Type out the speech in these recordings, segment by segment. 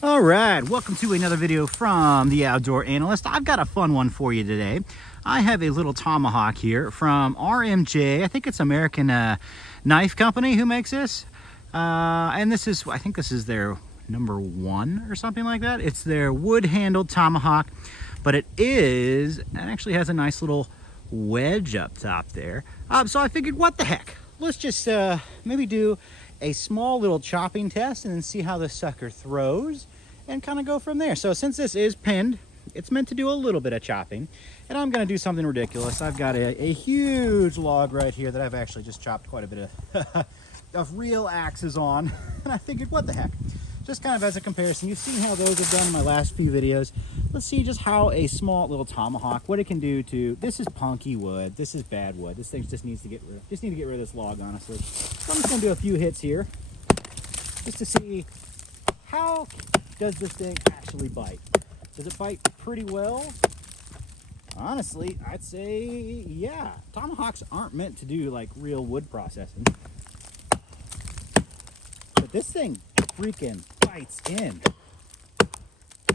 All right, welcome to another video from the Outdoor Analyst. I've got a fun one for you today. I have a little Tomahawk here from RMJ. I think it's American Knife Company who makes this. And this is, I think this is their #1 or something like that. It's their wood-handled Tomahawk, but it actually has a nice little wedge up top there. So I figured, what the heck? Let's just maybe do a small little chopping test and then see how this sucker throws and kind of go from there. So since this is pinned, it's meant to do a little bit of chopping, and I'm going to do something ridiculous. I've got a huge log right here that I've actually just chopped quite a bit of real axes on, and I figured, what the heck, just kind of as a comparison. You've seen how those have done in my last few videos. Let's see just how a small little Tomahawk, what it can do to, this is punky wood, this is bad wood, this thing just needs to get rid of, need to get rid of this log, honestly. So I'm just going to do a few hits here just to see how does this thing actually bite. Does it bite pretty well? Honestly, I'd say yeah. Tomahawks aren't meant to do like real wood processing, but this thing freaking bites in. I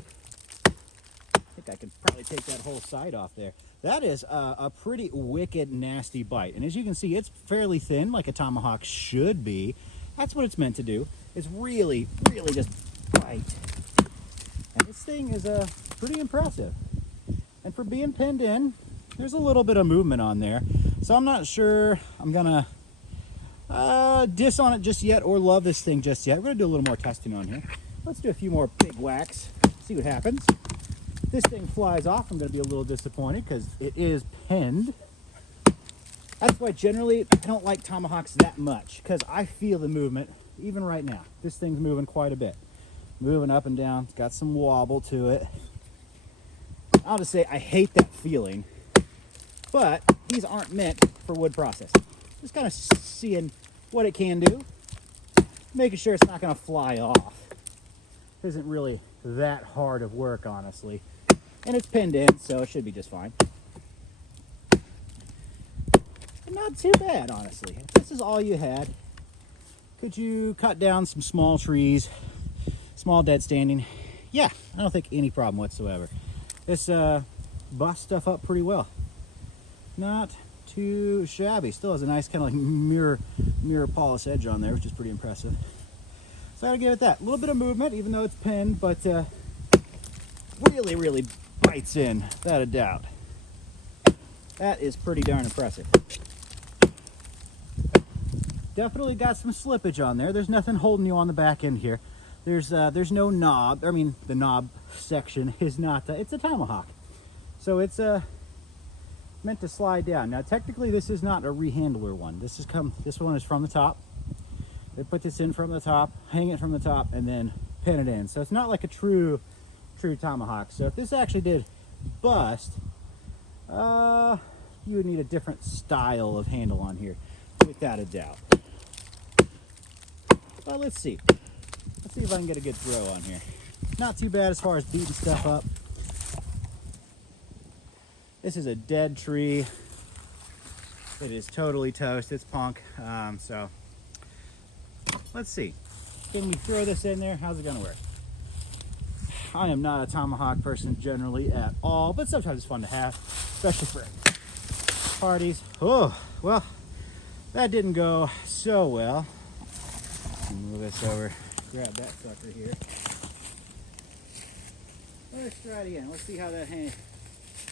think I can probably take that whole side off there. That is a pretty wicked, nasty bite. And as you can see, it's fairly thin, like a Tomahawk should be. That's what it's meant to do, is really, really just bite. And this thing is pretty impressive. And for being pinned in, there's a little bit of movement on there. So I'm not sure I'm gonna diss on it just yet or love this thing just yet. We're gonna do a little more testing on here. Let's do a few more big whacks, see what happens. This thing flies off, I'm gonna be a little disappointed because it is pinned. That's why generally I don't like Tomahawks that much, because I feel the movement even right now. This thing's moving quite a bit. Moving up and down, it's got some wobble to it. I'll just say I hate that feeling, but these aren't meant for wood processing. Just kind of seeing what it can do, making sure it's not going to fly off. It isn't really that hard of work, honestly. And it's pinned in, so it should be just fine. But not too bad, honestly. If this is all you had, could you cut down some small trees, small dead standing? Yeah, I don't think any problem whatsoever. This busts stuff up pretty well. Not too shabby. Still has a nice kind of like mirror polish edge on there, which is pretty impressive. So I gotta give it that. A little bit of movement, even though it's pinned, but really, really bites in, without a doubt. That is pretty darn impressive. Definitely got some slippage on there. There's nothing holding you on the back end here. There's no knob. I mean, the knob section is not, it's a Tomahawk. So it's meant to slide down. Now, technically, this is not a rehandler one. This one is from the top. They put this in from the top, hang it from the top, and then pin it in. So it's not like a true Tomahawk. So if this actually did bust, you would need a different style of handle on here, without a doubt. But let's see. Let's see if I can get a good throw on here. Not too bad as far as beating stuff up. This is a dead tree. It is totally toast. It's punk. So let's see. Can we throw this in there? How's it gonna work? I am not a Tomahawk person generally at all, but sometimes it's fun to have, especially for parties. Oh, well, that didn't go so well. Move this over. Grab that sucker here. Let's try it again. Let's see how that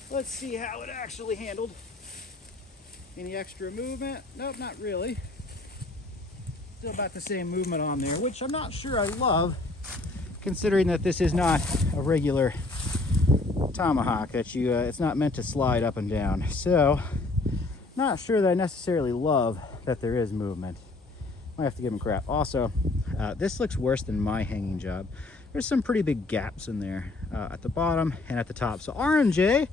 Let's see how it actually handled. Any extra movement? Nope, not really. Still about the same movement on there, which I'm not sure I love, considering that this is not a regular Tomahawk. That it's not meant to slide up and down. So, not sure that I necessarily love that there is movement. Might have to give him crap. Also, this looks worse than my hanging job. There's some pretty big gaps in there at the bottom and at the top. So RMJ,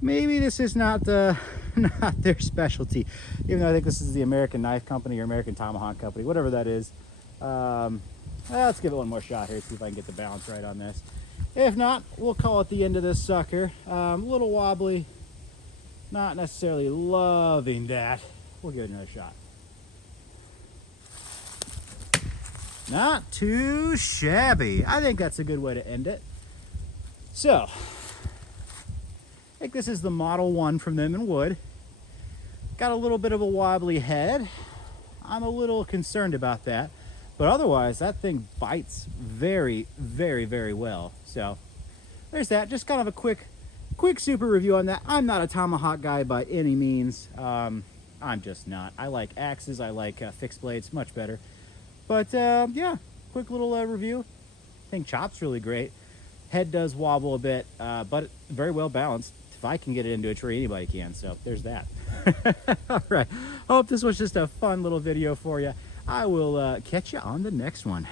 maybe this is not not their specialty. Even though I think this is the American Knife Company or American Tomahawk Company, whatever that is. Let's give it one more shot here, see if I can get the balance right on this. If not, we'll call it the end of this sucker. A little wobbly. Not necessarily loving that. We'll give it another shot. Not too shabby. I think that's a good way to end it. So, I think this is the Model 1 from them in wood. Got a little bit of a wobbly head. I'm a little concerned about that. But otherwise, that thing bites very, very, very well. So, there's that. Just kind of a quick super review on that. I'm not a Tomahawk guy by any means. I'm just not. I like axes. I like fixed blades much better. But yeah, quick little review. I think chop's really great. Head does wobble a bit, but very well balanced. If I can get it into a tree, anybody can. So there's that. All right. Hope this was just a fun little video for you. I will catch you on the next one.